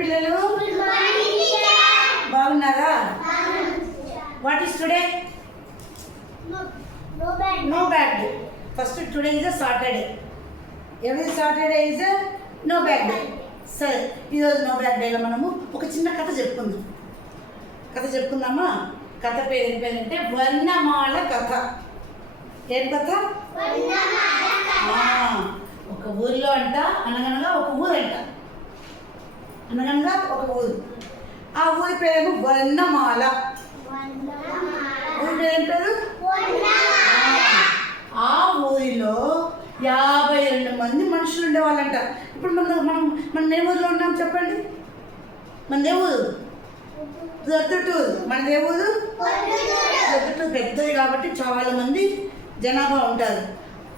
పిల్లలు బాగున్నారా? What is today? No bad day. First today is a Saturday. ఎవరి Saturday is a no bad day. సరే, ఈరోజు no bad డేలో మనము ఒక చిన్న కథ చెప్పుకుందామా? కథ పేరేంటంటే వర్ణమాల కథ. ఏం కథ? ఒక ఊరిలో అనగనగా ఒక ఊరు. ఆ ఊరి పేరేమో వర్ణమాల. ఊరి పేరు ఏం పేరు? ఆ ఊరిలో 52 మంది మనుషులు ఉండేవాళ్ళంట. ఇప్పుడు మన ఏ ఊరిలో ఉన్నాం చెప్పండి? మన ఏ ఊరు? ప్రొద్దుటూరు. మన ఏ ఊరు? ప్రొద్దుటూరు పెద్దది కాబట్టి చాలా మంది జనాభా ఉంటారు.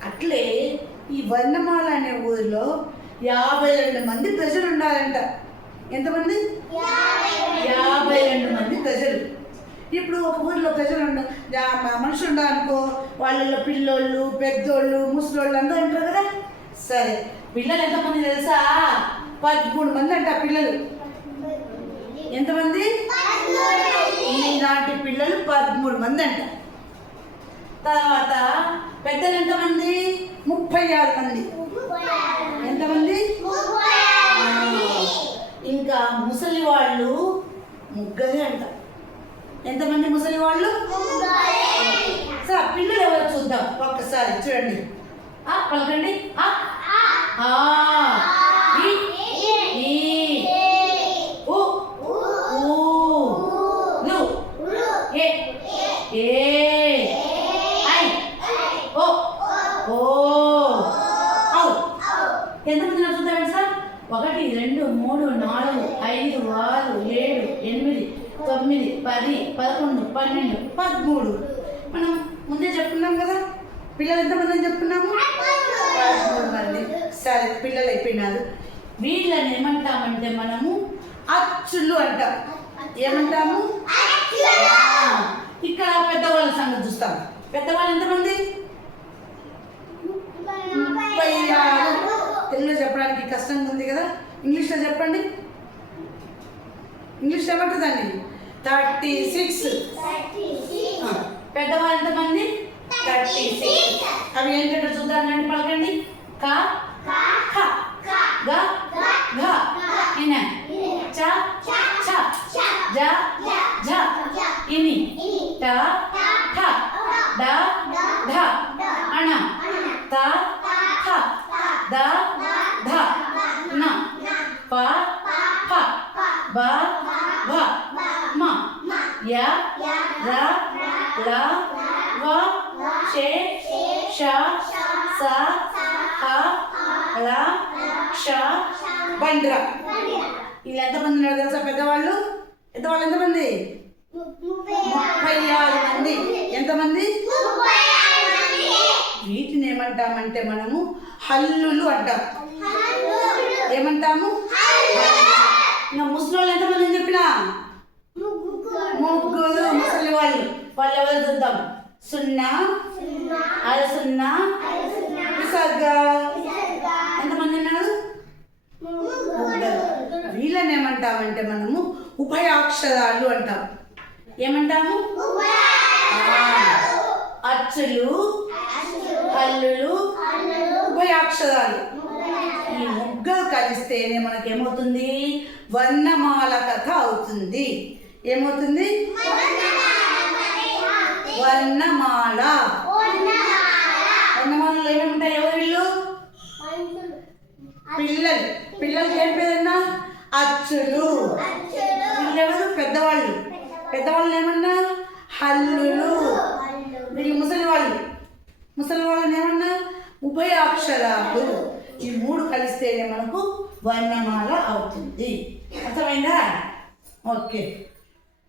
అట్లే ఈ వర్ణమాల అనే ఊరిలో 52 మంది ప్రజలు ఉండాలంట. ఎంతమంది? 52 మంది ప్రజలు. ఇప్పుడు ఒక ఊరిలో మనుషులు ఉండాలనుకో, వాళ్ళలో పిల్లోళ్ళు, పెద్దోళ్ళు, ముసలోళ్ళు అందరూ ఉంటారు కదా. సరే, పిల్లలు ఎంతమంది తెలుసా? 13 మంది అంట పిల్లలు. ఎంతమంది? ఈనాటి పిల్లలు 13 మంది అంట. తర్వాత పెద్దలు ఎంతమంది? 36 మంది. ఎంతమంది? ఇంకా ముసలి వాళ్ళు 3 అంట. ఎంతమంది ముసలి వాళ్ళు? సార్, పిల్లలు ఎవరు చూద్దాం ఒక్కసారి. చూడండి, పలకండి. ఎంతమంది చూద్దామండి సార్? 1 2 3 4 5 6 7 8 9 10 11 12 13. మనం ముందే చెప్పుకున్నాం కదా, పిల్లలు ఎంతమంది అని చెప్పుకున్నాము? 13 మంది. సరే, పిల్లలు అయిపోయినారు. వీళ్ళని ఏమంటామంటే మనము అచ్చులు అంటాం. ఏమంటాము? ఇక్కడ పెద్దవాళ్ళ సంగతి చూస్తాం. పెద్దవాళ్ళు ఎంతమంది? 36. తెలుగులో చెప్పడానికి కష్టంగా ఉంది కదా, ఇంగ్లీష్లో చెప్పండి. ఇంగ్లీష్లో ఏమంటుందండి? 36. పెద్దవాళ్ళు ఎంతమంది? 36. అవి ఏంటంటే చూద్దాం, రండి, పలకండి. క ఖ గ ఘ ఇన చ ఛ జ ఝ ఇని ట ఠ డ ఢ అణ త థ ద ధ న ప ఫ బ భ మ య ర ల వ షే ష స హ ళ క్ష బండ్ర. వీళ్ళు ఎంతమంది ఉన్నారు తెలుసా? పెద్దవాళ్ళు ఎంతమంది? 36 మంది. ఎంతమంది? వీటిని ఏమంటామంటే మనము హల్లులు అంటాం. ఏమంటాము? ఇంకా ముసలి ఎంతమంది అని చెప్పినా? 3 ముసలి వాళ్ళు. వాళ్ళు ఎవరు చూద్దాం? 0 0 విసర్గ. ఎంతమంది ఉన్నారు? 3. వీళ్ళని ఏమంటామంటే మనము ఉభయాక్షరాలు అంటాం. ఏమంటాము? అచ్చులు, హల్లులు, ఉభయాక్షరాలు. ఈ 3 కలిస్తేనే మనకేమవుతుంది? వర్ణమాల కథ అవుతుంది. ఏమవుతుంది? వర్ణమాల. వర్ణమాలలో ఏమేముంటాయి? ఎవరు వీళ్ళు? పిల్లలకి ఏం పేరన్నా? అచ్చులు. వీళ్ళెవరు? పెద్దవాళ్ళు ఏమన్నా? హల్లులు. వీళ్ళు ముసలి వాళ్ళని ఏమన్నా? ఉభయాక్షరాలు. ఈ 3 కలిస్తేనే మనకు వర్ణమాల అవుతుంది. అర్థమైందా? ఓకే.